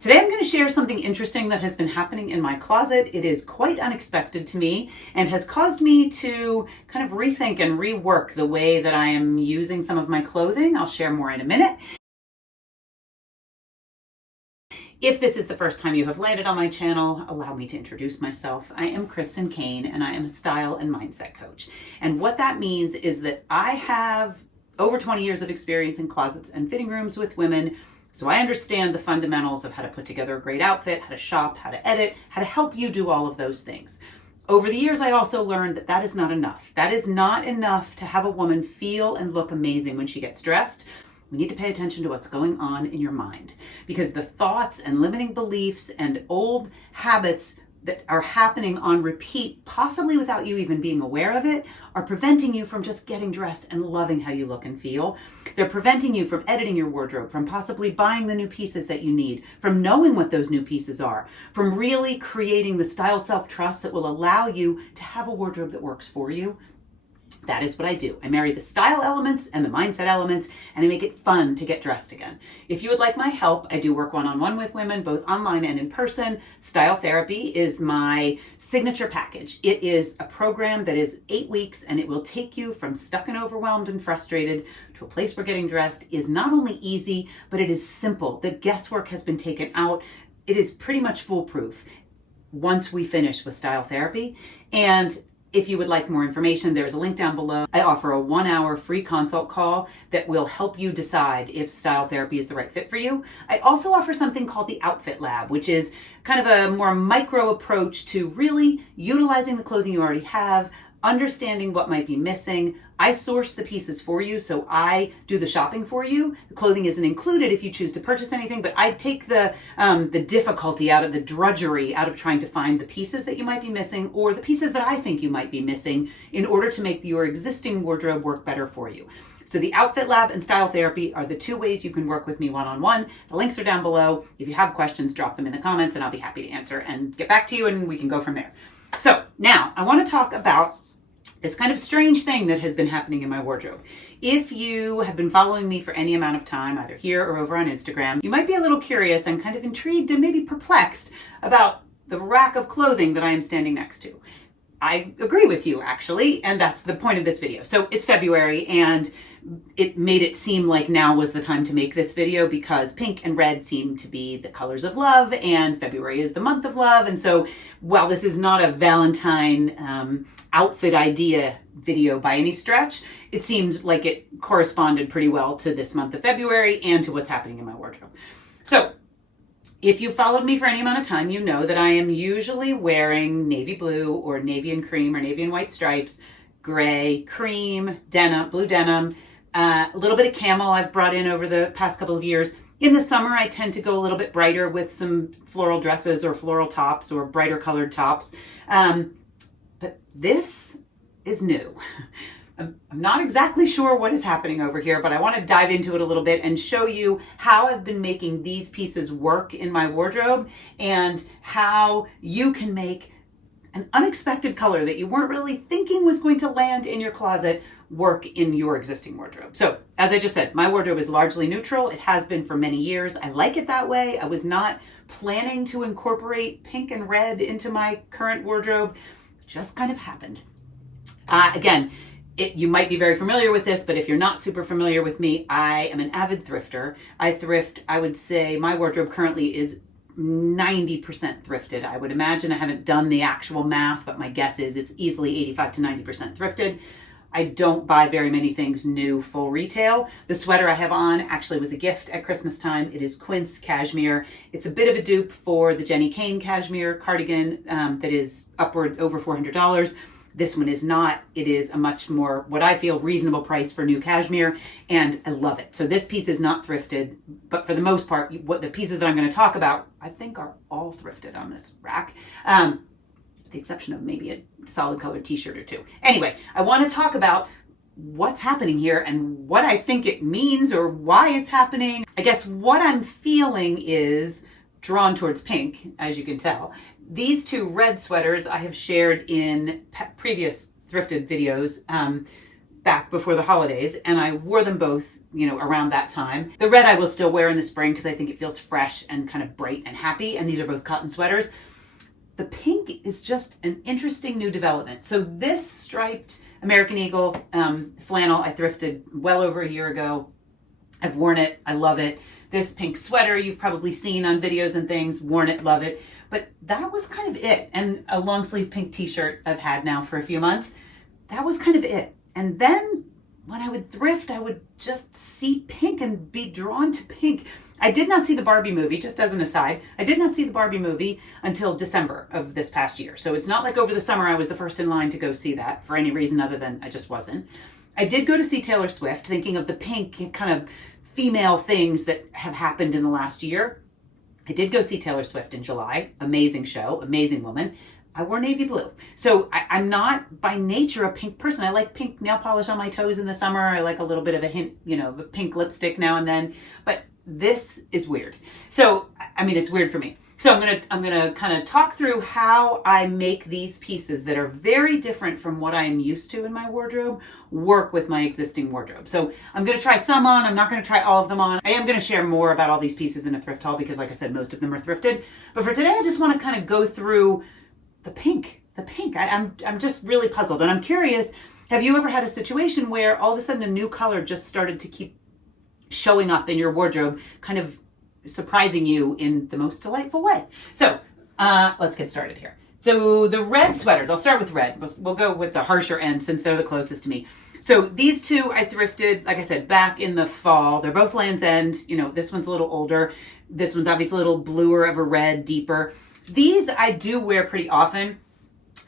Today I'm going to share something interesting that has been happening in my closet. It is quite unexpected to me and has caused me to kind of rethink and rework the way that I am using some of my clothing. I'll share more in a minute. If this is the first time you have landed on my channel, allow me to introduce myself. I am Kristen Cain and I am a style and mindset coach. And what that means is that I have over 20 years of experience in closets and fitting rooms with women. So I understand the fundamentals of how to put together a great outfit, how to shop, how to edit, how to help you do all of those things. Over the years, I also learned that that is not enough. That is not enough to have a woman feel and look amazing when she gets dressed. We need to pay attention to what's going on in your mind, because the thoughts and limiting beliefs and old habits that are happening on repeat, possibly without you even being aware of it, are preventing you from just getting dressed and loving how you look and feel. They're preventing you from editing your wardrobe, from possibly buying the new pieces that you need, from knowing what those new pieces are, from really creating the style self-trust that will allow you to have a wardrobe that works for you. That is what I do. I marry the style elements and the mindset elements, and I make it fun to get dressed again. If you would like my help, I do work one-on-one with women, both online and in person. Style therapy is my signature package. It is a program that is 8 weeks, and it will take you from stuck and overwhelmed and frustrated to a place where getting dressed is not only easy, but it is simple. The guesswork has been taken out. It is pretty much foolproof once we finish with style therapy. And if you would like more information, there's a link down below. I offer a 1-hour free consult call that will help you decide if style therapy is the right fit for you. I also offer something called the Outfit Lab, which is kind of a more micro approach to really utilizing the clothing you already have, understanding what might be missing. I source the pieces for you, so I do the shopping for you. The clothing isn't included if you choose to purchase anything, but I take the difficulty out of the drudgery out of trying to find the pieces that you might be missing, or the pieces that I think you might be missing, in order to make your existing wardrobe work better for you. So the Outfit Lab and Style Therapy are the two ways you can work with me one-on-one. The links are down below. If you have questions, drop them in the comments and I'll be happy to answer and get back to you, and we can go from there. So now I want to talk about this kind of strange thing that has been happening in my wardrobe. If you have been following me for any amount of time, either here or over on Instagram, you might be a little curious and kind of intrigued and maybe perplexed about the rack of clothing that I am standing next to. I agree with you, actually, and that's the point of this video. So it's February, and it made it seem like now was the time to make this video because pink and red seem to be the colors of love, and February is the month of love. And so while this is not a Valentine outfit idea video by any stretch, it seemed like it corresponded pretty well to this month of February and to what's happening in my wardrobe. So if you followed me for any amount of time, you know that I am usually wearing navy blue or navy and cream or navy and white stripes, gray, cream, denim, blue denim, a little bit of camel I've brought in over the past couple of years. In the summer, I tend to go a little bit brighter with some floral dresses or floral tops or brighter colored tops. But this is new. I'm not exactly sure what is happening over here, but I want to dive into it a little bit and show you how I've been making these pieces work in my wardrobe and how you can make an unexpected color that you weren't really thinking was going to land in your closet work in your existing wardrobe. So as I just said, my wardrobe is largely neutral. It has been for many years. I like it that way. I was not planning to incorporate pink and red into my current wardrobe. It just kind of happened. Again, you might be very familiar with this, but if you're not super familiar with me, I am an avid thrifter. I thrift. I would say my wardrobe currently is 90% thrifted. I would imagine, I haven't done the actual math, but my guess is it's easily 85 to 90% thrifted. I don't buy very many things new full retail. The sweater I have on actually was a gift at Christmas time. It is Quince cashmere. It's a bit of a dupe for the Kristen Cain cashmere cardigan that is upward over $400. This one is not. It is a much more, what I feel, reasonable price for new cashmere, and I love it. So this piece is not thrifted, but for the most part, what the pieces that I'm going to talk about, I think are all thrifted on this rack. The exception of maybe a solid colored t-shirt or two. Anyway, I want to talk about what's happening here and what I think it means or why it's happening. I guess what I'm feeling is drawn towards pink, as you can tell. These two red sweaters I have shared in previous thrifted videos back before the holidays, and I wore them both around that time. The red I will still wear in the spring because I think it feels fresh and kind of bright and happy. And these are both cotton sweaters. The pink is just an interesting new development. So this striped American Eagle flannel I thrifted well over a year ago. I've worn it. I love it. This pink sweater you've probably seen on videos and things. Worn it. Love it. But that was kind of it. And a long sleeve pink t-shirt I've had now for a few months. That was kind of it. And then when I would thrift, I would just see pink and be drawn to pink. I did not see the Barbie movie, just as an aside. I did not see the Barbie movie until December of this past year. So it's not like over the summer I was the first in line to go see that for any reason other than I just wasn't. I did go to see Taylor Swift, thinking of the pink kind of female things that have happened in the last year. I did go see Taylor Swift in July. Amazing show, amazing woman. I wore navy blue. So I'm not by nature a pink person. I like pink nail polish on my toes in the summer. I like a little bit of a hint, of a pink lipstick now and then. But this is weird. So, it's weird for me. So I'm gonna kind of talk through how I make these pieces that are very different from what I am used to in my wardrobe work with my existing wardrobe. So I'm gonna try some on. I'm not gonna try all of them on. I am gonna share more about all these pieces in a thrift haul because, like I said, most of them are thrifted. But for today, I just want to kind of go through the pink. I'm just really puzzled, and I'm curious. Have you ever had a situation where all of a sudden a new color just started to keep showing up in your wardrobe, kind of surprising you in the most delightful way? So let's get started here. So the red sweaters, I'll start with red. We'll go with the harsher end since they're the closest to me. So these two I thrifted, like I said, back in the fall. They're both Land's End. This one's a little older. This one's obviously a little bluer of a red, deeper. These I do wear pretty often.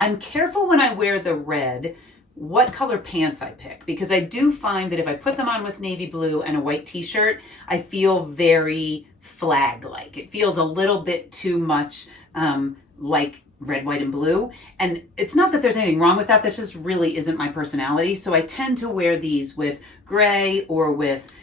I'm careful when I wear the red what color pants I pick, because I do find that if I put them on with navy blue and a white t-shirt, I feel very flag-like. It feels a little bit too much like red, white, and blue. And it's not that there's anything wrong with that. That just really isn't my personality. So I tend to wear these with gray or with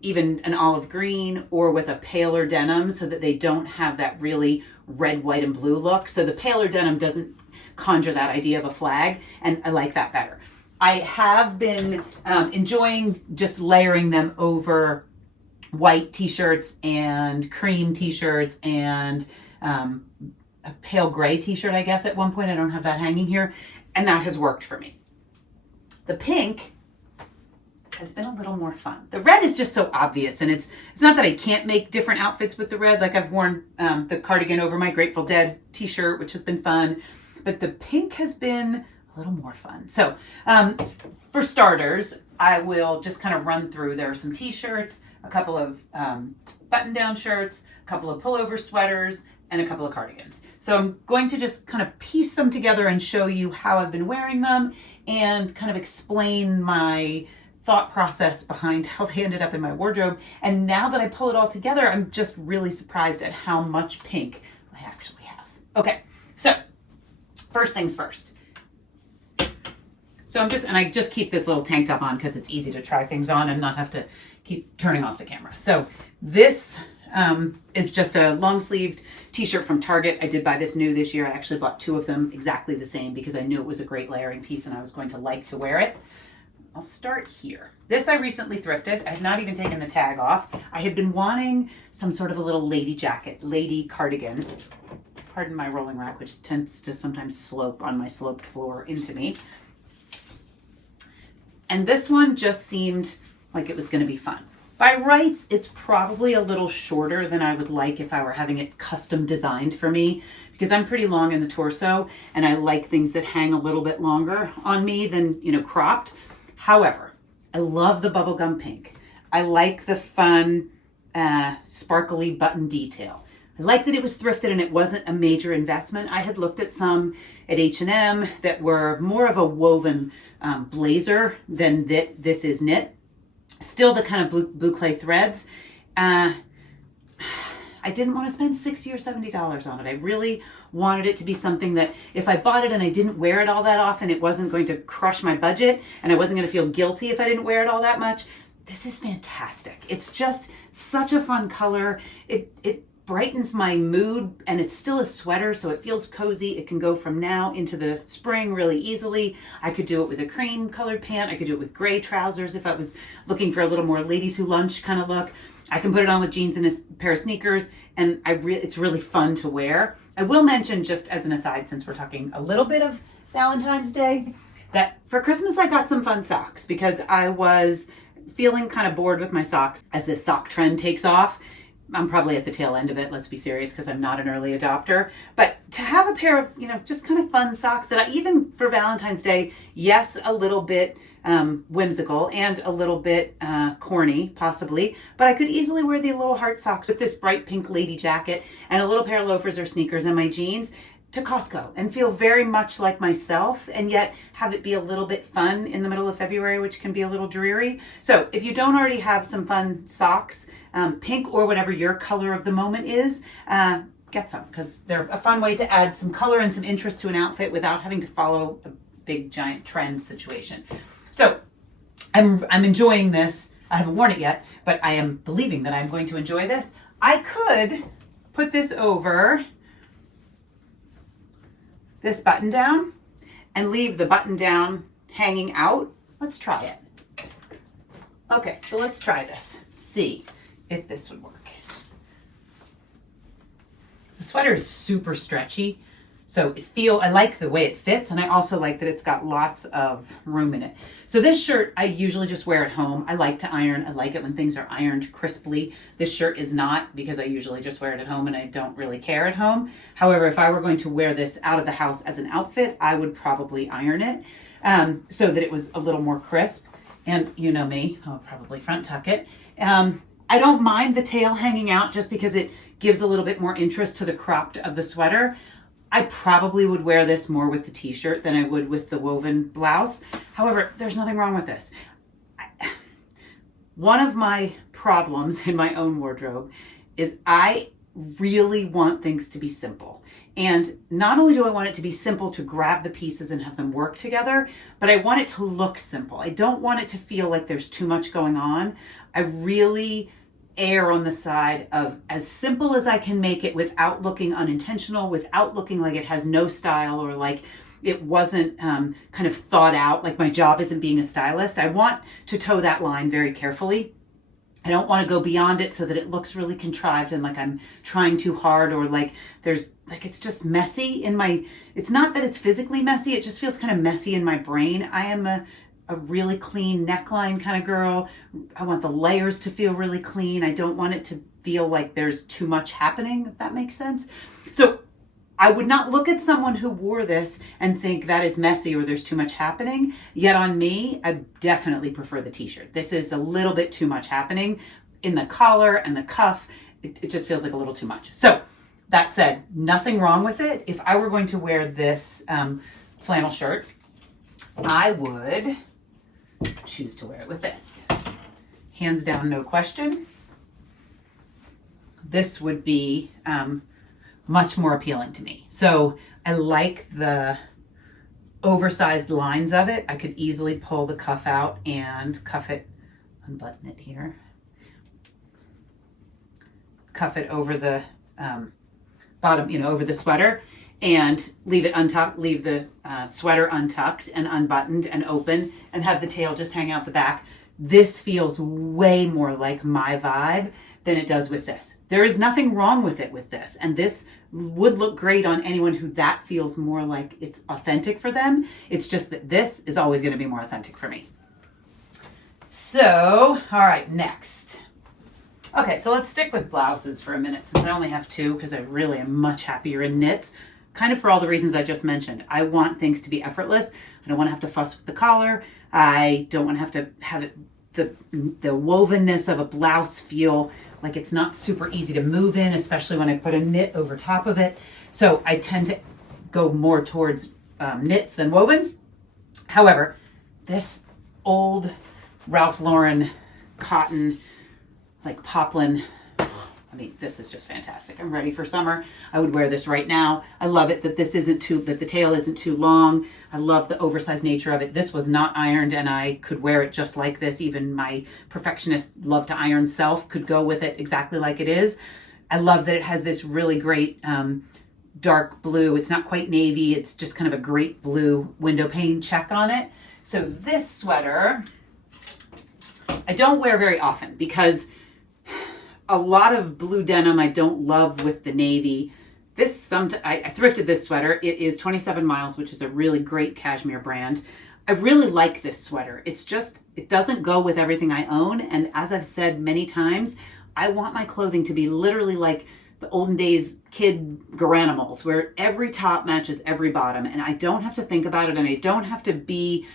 even an olive green or with a paler denim so that they don't have that really red, white, and blue look. So the paler denim doesn't conjure that idea of a flag, and I like that better. I have been enjoying just layering them over white t-shirts and cream t-shirts and a pale gray t-shirt, I guess, at one point. I don't have that hanging here, and that has worked for me. The pink has been a little more fun. The red is just so obvious, and it's not that I can't make different outfits with the red. Like I've worn the cardigan over my Grateful Dead t-shirt, which has been fun. But the pink has been a little more fun. So for starters, I will just kind of run through. There are some t-shirts, a couple of button-down shirts, a couple of pullover sweaters, and a couple of cardigans. So I'm going to just kind of piece them together and show you how I've been wearing them and kind of explain my thought process behind how they ended up in my wardrobe. And now that I pull it all together, I'm just really surprised at how much pink I actually have. Okay, so first things first. So I just keep this little tank top on because it's easy to try things on and not have to keep turning off the camera. So this is just a long sleeved t-shirt from Target. I did buy this new this year. I actually bought two of them exactly the same because I knew it was a great layering piece and I was going to like to wear it. I'll start here. This I recently thrifted. I had not even taken the tag off. I had been wanting some sort of a little lady jacket, lady cardigan. Pardon my rolling rack, which tends to sometimes slope on my sloped floor into me. And this one just seemed like it was going to be fun. By rights, it's probably a little shorter than I would like if I were having it custom designed for me, because I'm pretty long in the torso and I like things that hang a little bit longer on me than, cropped. However, I love the bubblegum pink. I like the fun, sparkly button detail. I like that it was thrifted and it wasn't a major investment. I had looked at some at H&M that were more of a woven blazer than this is knit. Still the kind of boucle threads. I didn't want to spend $60 or $70 on it. I really wanted it to be something that if I bought it and I didn't wear it all that often, it wasn't going to crush my budget and I wasn't going to feel guilty if I didn't wear it all that much. This is fantastic. It's just such a fun color. It brightens my mood, and it's still a sweater, so it feels cozy. It can go from now into the spring really easily. I could do it with a cream colored pant. I could do it with gray trousers if I was looking for a little more ladies who lunch kind of look. I can put it on with jeans and a pair of sneakers, and it's really fun to wear. I will mention, just as an aside, since we're talking a little bit of Valentine's Day, that for Christmas I got some fun socks because I was feeling kind of bored with my socks as this sock trend takes off. I'm probably at the tail end of it, let's be serious, because I'm not an early adopter. But to have a pair of, just kind of fun socks that I, even for Valentine's Day, yes, a little bit whimsical and a little bit corny, possibly, but I could easily wear the little heart socks with this bright pink lady jacket and a little pair of loafers or sneakers and my jeans to Costco and feel very much like myself, and yet have it be a little bit fun in the middle of February, which can be a little dreary. So if you don't already have some fun socks, pink or whatever your color of the moment is, get some, because they're a fun way to add some color and some interest to an outfit without having to follow a big giant trend situation. So I'm enjoying this. I haven't worn it yet, but I am believing that I'm going to enjoy this. I could put this over this button down and leave the button down hanging out. Let's try it. Okay, so let's try this. See if this would work. The sweater is super stretchy, so I like the way it fits, and I also like that it's got lots of room in it. So this shirt I usually just wear at home. I like to iron. I like it when things are ironed crisply. This shirt is not, because I usually just wear it at home and I don't really care at home. However, if I were going to wear this out of the house as an outfit, I would probably iron it so that it was a little more crisp. And you know me, I'll probably front tuck it. I don't mind the tail hanging out just because it gives a little bit more interest to the cropped of the sweater. I probably would wear this more with the t-shirt than I would with the woven blouse. However, there's nothing wrong with this. One of my problems in my own wardrobe is I really want things to be simple. And not only do I want it to be simple to grab the pieces and have them work together, but I want it to look simple. I don't want it to feel like there's too much going on. I really err on the side of as simple as I can make it without looking unintentional, without looking like it has no style or like it wasn't kind of thought out, like my job isn't being a stylist. I want to toe that line very carefully. I don't want to go beyond it so that it looks really contrived and like I'm trying too hard, or like it's just messy in my, it's not that it's physically messy, it just feels kind of messy in my brain. I am a really clean neckline kind of girl. I want the layers to feel really clean. I don't want it to feel like there's too much happening, if that makes sense. So I would not look at someone who wore this and think that is messy or there's too much happening. Yet on me, I definitely prefer the t-shirt. This is a little bit too much happening in the collar and the cuff. It just feels like a little too much. So that said, nothing wrong with it. If I were going to wear this flannel shirt, I would choose to wear it with this. Hands down, no question. This would be much more appealing to me. So I like the oversized lines of it. I could easily pull the cuff out and cuff it, unbutton it here, cuff it over the bottom, over the sweater, and leave it untucked, leave the sweater untucked and unbuttoned and open, and have the tail just hang out the back. This feels way more like my vibe than it does with this. There is nothing wrong with it with this, and this would look great on anyone who that feels more like it's authentic for them. It's just that this is always going to be more authentic for me. So, all right, next. Okay, so let's stick with blouses for a minute, since I only have two, because I really am much happier in knits. Kind of for all the reasons I just mentioned. I want things to be effortless. I don't want to have to fuss with the collar. I don't want to have it the wovenness of a blouse feel like it's not super easy to move in, especially when I put a knit over top of it. So I tend to go more towards knits than wovens. However, this old Ralph Lauren cotton, like poplin, I mean, this is just fantastic. I'm ready for summer. I would wear this right now. I love it that that the tail isn't too long. I love the oversized nature of it. This was not ironed, and I could wear it just like this. Even my perfectionist love to iron self could go with it exactly like it is. I love that it has this really great dark blue. It's not quite navy. It's just kind of a great blue window pane check on it. So this sweater, I don't wear very often because a lot of blue denim I don't love with the navy. I thrifted this sweater. It is 27 Miles, which is a really great cashmere brand. I really like this sweater. It doesn't go with everything I own. And as I've said many times, I want my clothing to be literally like the olden days kid Garanimals, where every top matches every bottom. And I don't have to think about it, and I don't have to be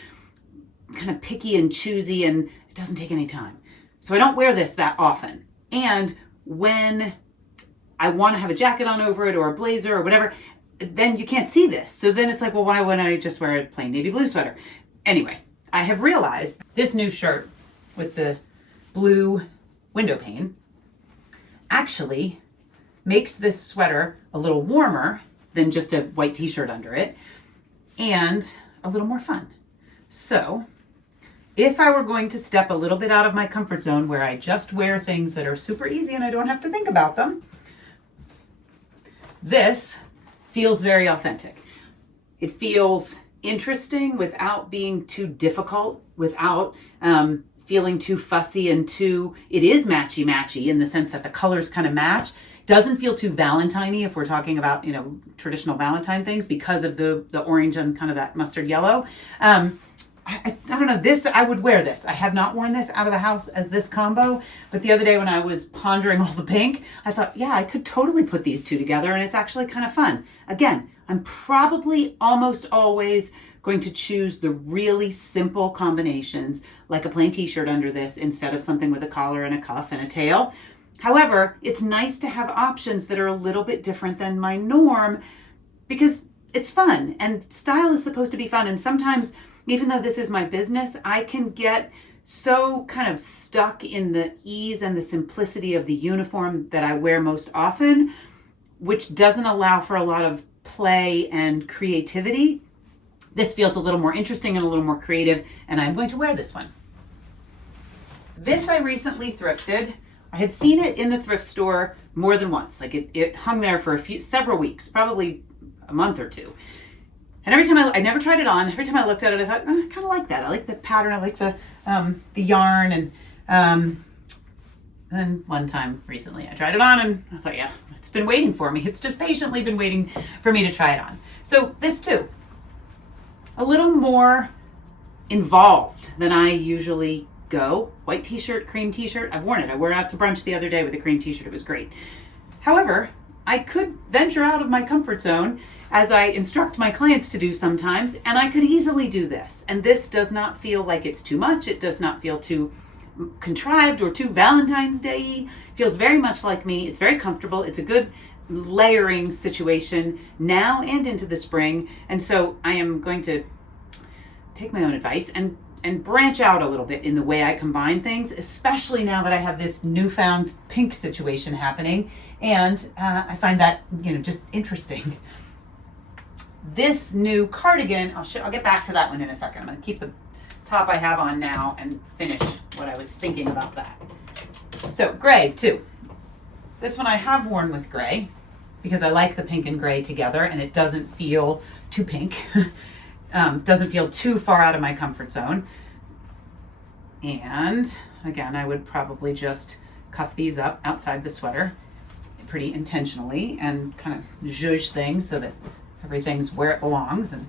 kind of picky and choosy, and it doesn't take any time. So I don't wear this that often. And when I want to have a jacket on over it or a blazer or whatever, then you can't see this. So then it's like, well, why wouldn't I just wear a plain navy blue sweater? Anyway, I have realized this new shirt with the blue window pane actually makes this sweater a little warmer than just a white t-shirt under it, and a little more fun. So if I were going to step a little bit out of my comfort zone where I just wear things that are super easy and I don't have to think about them, this feels very authentic. It feels interesting without being too difficult, without feeling too fussy and it is matchy-matchy in the sense that the colors kind of match. Doesn't feel too Valentine-y if we're talking about, traditional Valentine things because of the orange and kind of that mustard yellow. I don't know, I would wear this. I have not worn this out of the house as this combo, but the other day when I was pondering all the pink, I thought, yeah, I could totally put these two together, and it's actually kind of fun. Again, I'm probably almost always going to choose the really simple combinations, like a plain t-shirt under this instead of something with a collar and a cuff and a tail. However, it's nice to have options that are a little bit different than my norm because it's fun, and style is supposed to be fun. And sometimes, even though this is my business, I can get so kind of stuck in the ease and the simplicity of the uniform that I wear most often, which doesn't allow for a lot of play and creativity. This feels a little more interesting and a little more creative, and I'm going to wear this one. This I recently thrifted. I had seen it in the thrift store more than once. Like it hung there for several weeks, probably a month or two. And every time I never tried it on. Every time I looked at it, I thought, I kind of like that. I like the pattern. I like the yarn. And then one time recently, I tried it on, and I thought, yeah, it's been waiting for me. It's just patiently been waiting for me to try it on. So this too, a little more involved than I usually go. White t-shirt, cream t-shirt. I've worn it. I wore it out to brunch the other day with a cream t-shirt. It was great. However, I could venture out of my comfort zone, as I instruct my clients to do sometimes, and I could easily do this. And this does not feel like it's too much. It does not feel too contrived or too Valentine's Day-y. It feels very much like me. It's very comfortable. It's a good layering situation now and into the spring. And so I am going to take my own advice and branch out a little bit in the way I combine things, especially now that I have this newfound pink situation happening. And I find that, just interesting. This new cardigan, I'll get back to that one in a second. I'm going to keep the top I have on now and finish what I was thinking about that. So gray too. This one I have worn with gray because I like the pink and gray together, and it doesn't feel too pink. Doesn't feel too far out of my comfort zone. And again, I would probably just cuff these up outside the sweater pretty intentionally and kind of zhuzh things so that everything's where it belongs. And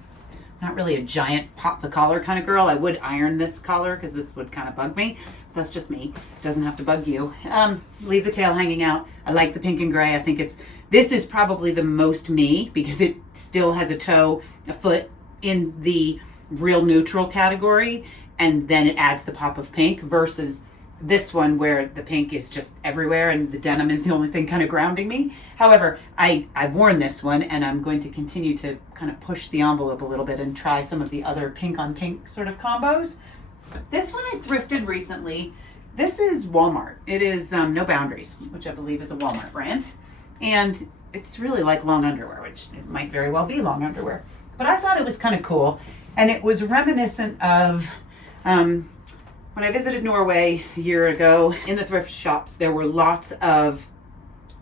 not really a giant pop the collar kind of girl. I would iron this collar because this would kind of bug me. That's just me. It doesn't have to bug you. Leave the tail hanging out. I like the pink and gray. I think this is probably the most me because it still has a foot in the real neutral category, and then it adds the pop of pink, versus this one where the pink is just everywhere and the denim is the only thing kind of grounding me. However, I've worn this one, and I'm going to continue to kind of push the envelope a little bit and try some of the other pink on pink sort of combos. This one I thrifted recently. This is Walmart. It is No Boundaries, which I believe is a Walmart brand. And it's really like long underwear, which it might very well be long underwear. But I thought it was kind of cool. And it was reminiscent of when I visited Norway a year ago. In the thrift shops, there were lots of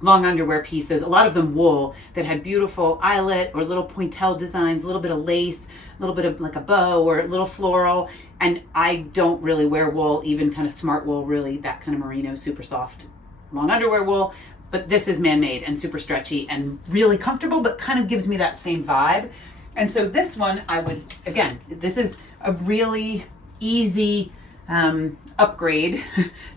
long underwear pieces, a lot of them wool, that had beautiful eyelet or little pointelle designs, a little bit of lace, a little bit of like a bow or a little floral. And I don't really wear wool, even kind of smart wool, really that kind of merino, super soft, long underwear wool. But this is man-made and super stretchy and really comfortable, but kind of gives me that same vibe. And so this one, I would, again, this is a really easy upgrade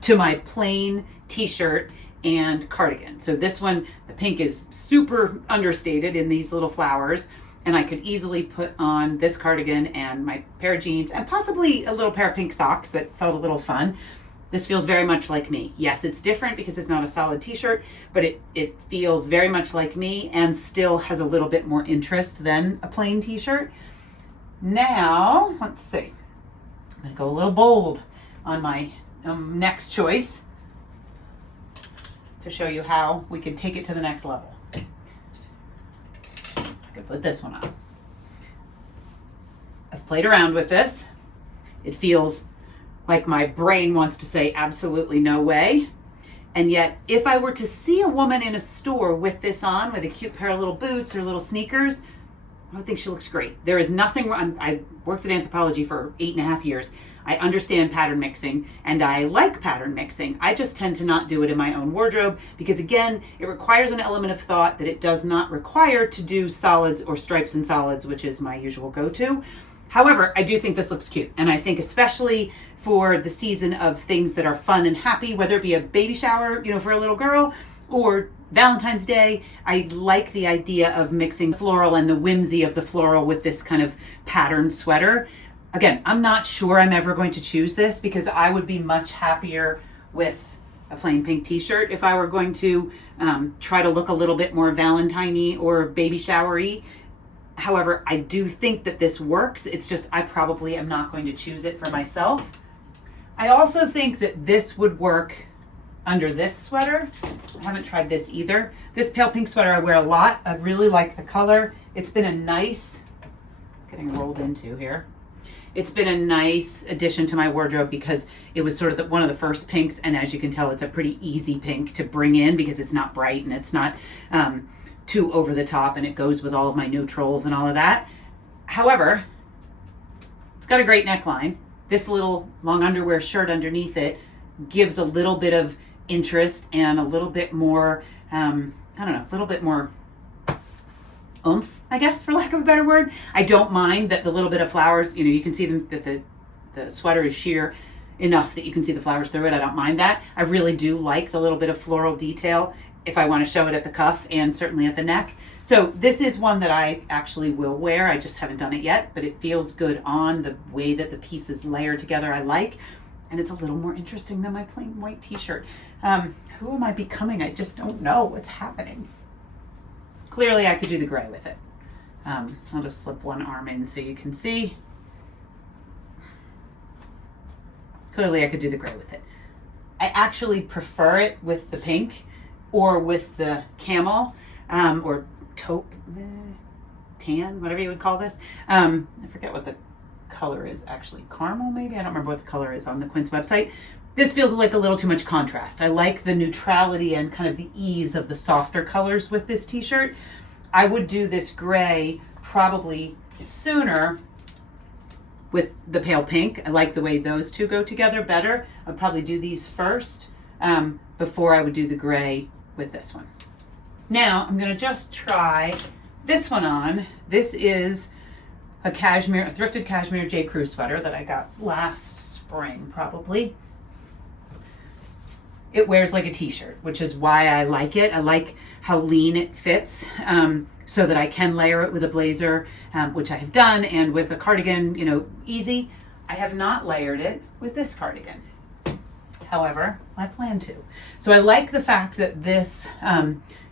to my plain t-shirt and cardigan. So this one, the pink is super understated in these little flowers, and I could easily put on this cardigan and my pair of jeans and possibly a little pair of pink socks that felt a little fun. This feels very much like me. Yes, it's different because it's not a solid t-shirt, but it feels very much like me and still has a little bit more interest than a plain t-shirt. Now, let's see. I'm gonna go a little bold on my next choice to show you how we could take it to the next level. I could put this one on. I've played around with this. It feels like my brain wants to say absolutely no way. And yet, if I were to see a woman in a store with this on, with a cute pair of little boots or little sneakers, I would think she looks great. There is nothing wrong. I worked in Anthropologie for 8.5 years. I understand pattern mixing and I like pattern mixing. I just tend to not do it in my own wardrobe because, again, it requires an element of thought that it does not require to do solids or stripes and solids, which is my usual go-to. However, I do think this looks cute, and I think especially for the season of things that are fun and happy, whether it be a baby shower, for a little girl, or Valentine's Day, I like the idea of mixing floral and the whimsy of the floral with this kind of patterned sweater. Again, I'm not sure I'm ever going to choose this because I would be much happier with a plain pink t-shirt if I were going to try to look a little bit more Valentine-y or baby showery. However, I do think that this works. It's just I probably am not going to choose it for myself. I also think that this would work under this sweater. I haven't tried this either. This pale pink sweater I wear a lot. I really like the color. It's been a nice, getting rolled into here. It's been a nice addition to my wardrobe because it was sort of one of the first pinks, and as you can tell, it's a pretty easy pink to bring in because it's not bright and it's not too over the top, and it goes with all of my neutrals and all of that. However, it's got a great neckline. This little long underwear shirt underneath it gives a little bit of interest and a little bit more, a little bit more oomph, I guess, for lack of a better word. I don't mind that the little bit of flowers, you can see them, that the sweater is sheer enough that you can see the flowers through it. I don't mind that. I really do like the little bit of floral detail if I want to show it at the cuff and certainly at the neck. So this is one that I actually will wear. I just haven't done it yet, but it feels good on the way that the pieces layer together. I like, and it's a little more interesting than my plain white t-shirt. Who am I becoming? I just don't know what's happening. Clearly I could do the gray with it. I'll just slip one arm in so you can see. Clearly I could do the gray with it. I actually prefer it with the pink or with the camel or taupe, tan, whatever you would call this. I forget what the color is actually. Caramel maybe? I don't remember what the color is on the Quince website. This feels like a little too much contrast. I like the neutrality and kind of the ease of the softer colors with this t-shirt. I would do this gray probably sooner with the pale pink. I like the way those two go together better. I'd probably do these first before I would do the gray with this one. Now I'm gonna just try this one on. This is a thrifted cashmere J. Crew sweater that I got last spring probably. It wears like a t-shirt, which is why I like it. I like how lean it fits so that I can layer it with a blazer, which I have done, and with a cardigan, easy. I have not layered it with this cardigan. However, I plan to. So I like the fact that this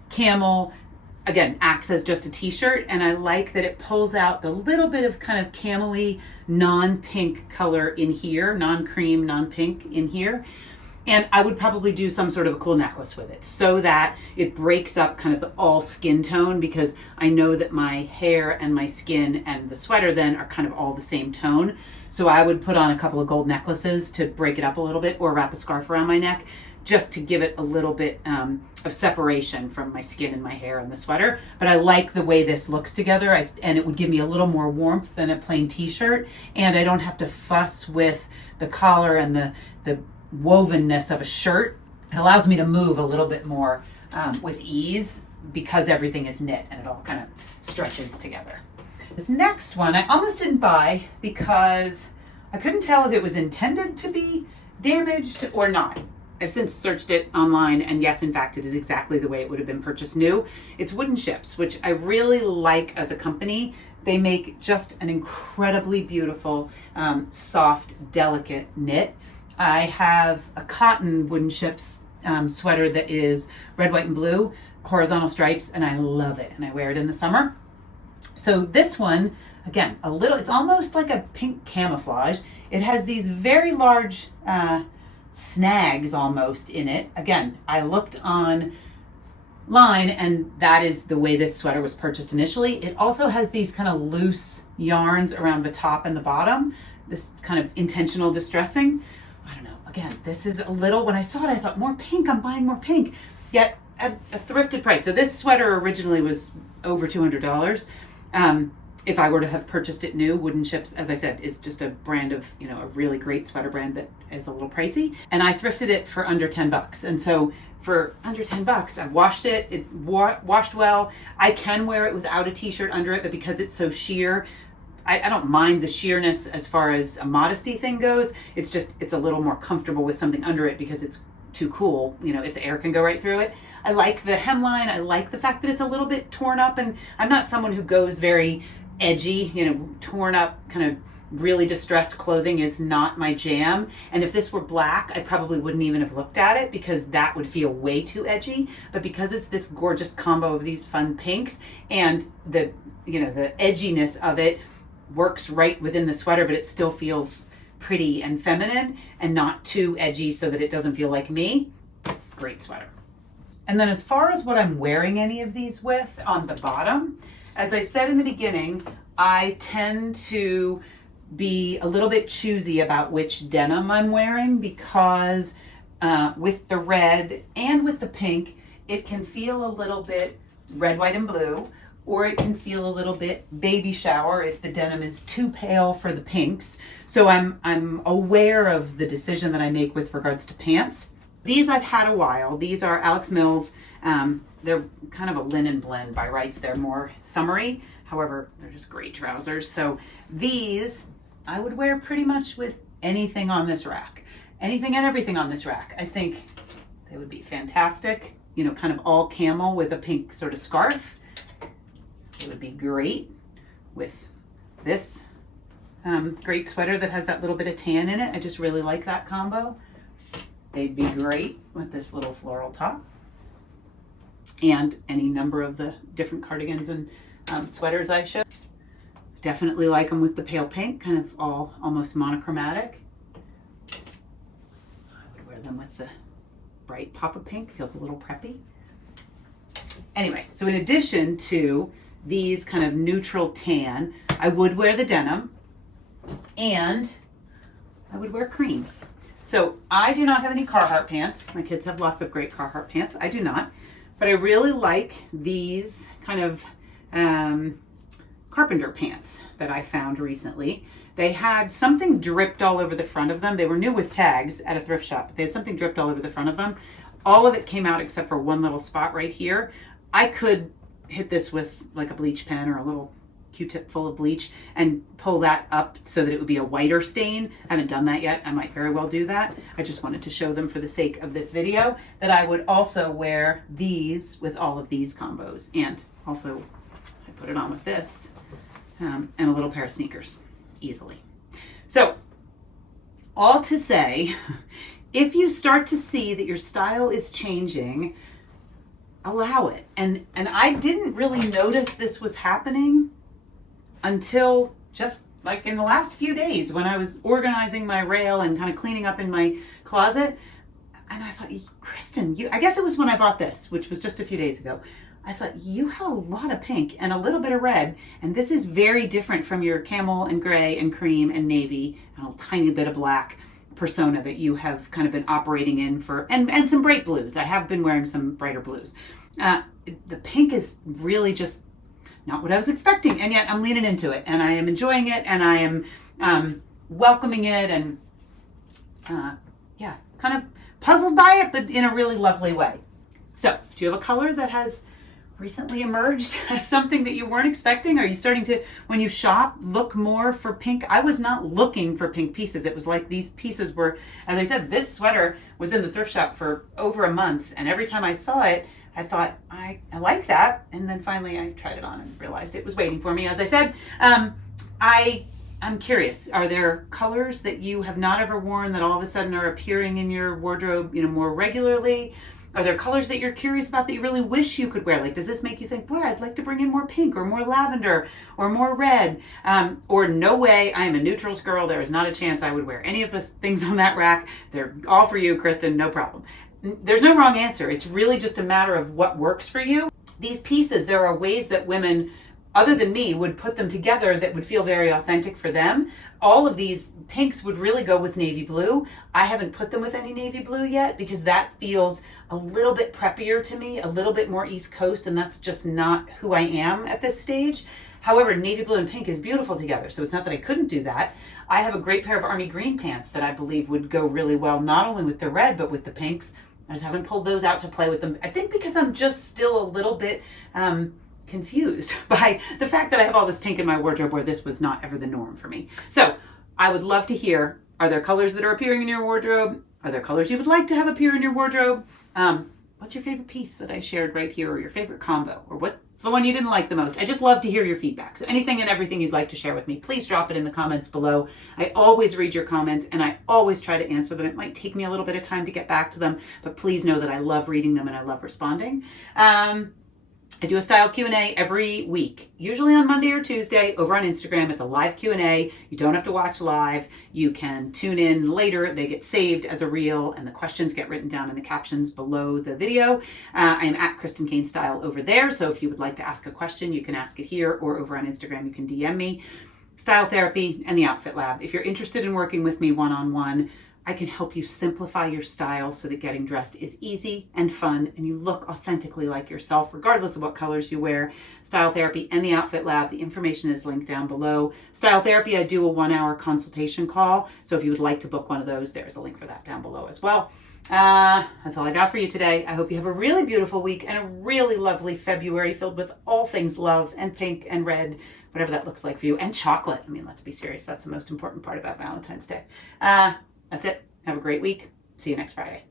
camel, again, acts as just a t-shirt, and I like that it pulls out the little bit of kind of camel-y, non-pink color in here, non-cream, non-pink in here. And I would probably do some sort of a cool necklace with it so that it breaks up kind of the all skin tone, because I know that my hair and my skin and the sweater then are kind of all the same tone. So I would put on a couple of gold necklaces to break it up a little bit, or wrap a scarf around my neck just to give it a little bit of separation from my skin and my hair and the sweater. But I like the way this looks together, and it would give me a little more warmth than a plain t-shirt, and I don't have to fuss with the collar and the wovenness of a shirt. It allows me to move a little bit more with ease because everything is knit and it all kind of stretches together. This next one I almost didn't buy because I couldn't tell if it was intended to be damaged or not. I've since searched it online, and yes, in fact, it is exactly the way it would have been purchased new. It's Wooden Ships, which I really like as a company. They make just an incredibly beautiful, soft, delicate knit. I have a cotton Wooden Ships sweater that is red, white, and blue, horizontal stripes, and I love it, and I wear it in the summer. So this one, again, it's almost like a pink camouflage. It has these very large snags almost in it. Again, I looked online, and that is the way this sweater was purchased initially. It also has these kind of loose yarns around the top and the bottom, this kind of intentional distressing. I don't know. Again, this is a little, when I saw it, I thought, more pink, I'm buying more pink. Yet at a thrifted price. So this sweater originally was over $200. If I were to have purchased it new, Wooden Ships, as I said, is just a brand of, a really great sweater brand that is a little pricey. And I thrifted it for under $10. And so for under $10, I've washed it. It washed well. I can wear it without a t-shirt under it, but because it's so sheer, I don't mind the sheerness as far as a modesty thing goes. It's just, it's a little more comfortable with something under it because it's too cool, if the air can go right through it. I like the hemline. I like the fact that it's a little bit torn up, and I'm not someone who goes very edgy, torn up, kind of really distressed clothing is not my jam. And if this were black, I probably wouldn't even have looked at it because that would feel way too edgy. But because it's this gorgeous combo of these fun pinks, and the edginess of it works right within the sweater, but it still feels pretty and feminine and not too edgy so that it doesn't feel like me. Great sweater. And then as far as what I'm wearing any of these with, on the bottom, as I said in the beginning, I tend to be a little bit choosy about which denim I'm wearing because with the red and with the pink, it can feel a little bit red, white, and blue, or it can feel a little bit baby shower if the denim is too pale for the pinks. So I'm aware of the decision that I make with regards to pants. These I've had a while. These are Alex Mills. They're kind of a linen blend by rights. They're more summery. However, they're just great trousers. So these I would wear pretty much with anything on this rack. Anything and everything on this rack. I think they would be fantastic. Kind of all camel with a pink sort of scarf. It would be great with this great sweater that has that little bit of tan in it. I just really like that combo. They'd be great with this little floral top and any number of the different cardigans and sweaters I showed. Definitely like them with the pale pink, kind of all almost monochromatic. I would wear them with the bright pop of pink, feels a little preppy. Anyway, so in addition to these kind of neutral tan, I would wear the denim and I would wear cream. So I do not have any Carhartt pants. My kids have lots of great Carhartt pants. I do not. But I really like these kind of carpenter pants that I found recently. They had something dripped all over the front of them. They were new with tags at a thrift shop. They had something dripped all over the front of them. All of it came out except for one little spot right here. I could hit this with like a bleach pen or a little Q-tip full of bleach and pull that up so that it would be a whiter stain. I haven't done that yet. I might very well do that. I just wanted to show them for the sake of this video that I would also wear these with all of these combos. And also I put it on with this and a little pair of sneakers easily. So all to say, if you start to see that your style is changing, allow it. And I didn't really notice this was happening until just like in the last few days when I was organizing my rail and kind of cleaning up in my closet. And I thought, Kristen, I guess it was when I bought this, which was just a few days ago. I thought, you have a lot of pink and a little bit of red, and this is very different from your camel and gray and cream and navy and a tiny bit of black. persona that you have kind of been operating in for, and some bright blues. I have been wearing some brighter blues. The pink is really just not what I was expecting, and yet I'm leaning into it, and I am enjoying it, and I am welcoming it, and yeah, kind of puzzled by it, but in a really lovely way. So, do you have a color that has recently emerged as something that you weren't expecting? Are you starting to, when you shop, look more for pink? I was not looking for pink pieces. It was like these pieces were, as I said, this sweater was in the thrift shop for over a month, and every time I saw it, I thought, I like that, and then finally I tried it on and realized it was waiting for me. As I said, I'm curious, are there colors that you have not ever worn that all of a sudden are appearing in your wardrobe, more regularly? Are there colors that you're curious about that you really wish you could wear? Like, does this make you think, boy, I'd like to bring in more pink or more lavender or more red? Or no way, I am a neutrals girl. There is not a chance I would wear any of the things on that rack. They're all for you, Kristen, no problem. There's no wrong answer. It's really just a matter of what works for you. These pieces, there are ways that women, other than me, would put them together that would feel very authentic for them. All of these pinks would really go with navy blue. I haven't put them with any navy blue yet because that feels a little bit preppier to me, a little bit more East Coast, and that's just not who I am at this stage. However, navy blue and pink is beautiful together, so it's not that I couldn't do that. I have a great pair of army green pants that I believe would go really well, not only with the red, but with the pinks. I just haven't pulled those out to play with them. I think because I'm just still a little bit confused by the fact that I have all this pink in my wardrobe where this was not ever the norm for me. So I would love to hear, are there colors that are appearing in your wardrobe? Are there colors you would like to have appear in your wardrobe? What's your favorite piece that I shared right here, or your favorite combo, or what's the one you didn't like the most? I just love to hear your feedback. So anything and everything you'd like to share with me, please drop it in the comments below. I always read your comments and I always try to answer them. It might take me a little bit of time to get back to them, but please know that I love reading them and I love responding. I do a style Q&A every week, usually on Monday or Tuesday over on Instagram. It's a live Q&A. You don't have to watch live. You can tune in later. They get saved as a reel and the questions get written down in the captions below the video. I am at Kristen Cain Style over there. So if you would like to ask a question, you can ask it here, or over on Instagram, you can DM me. Style Therapy and the Outfit Lab. If you're interested in working with me one-on-one, I can help you simplify your style so that getting dressed is easy and fun and you look authentically like yourself, regardless of what colors you wear. Style Therapy and the Outfit Lab. The information is linked down below. Style Therapy, I do a 1-hour consultation call. So if you would like to book one of those, there's a link for that down below as well. That's all I got for you today. I hope you have a really beautiful week and a really lovely February filled with all things love and pink and red, whatever that looks like for you, and chocolate. I mean, let's be serious. That's the most important part about Valentine's Day. That's it. Have a great week. See you next Friday.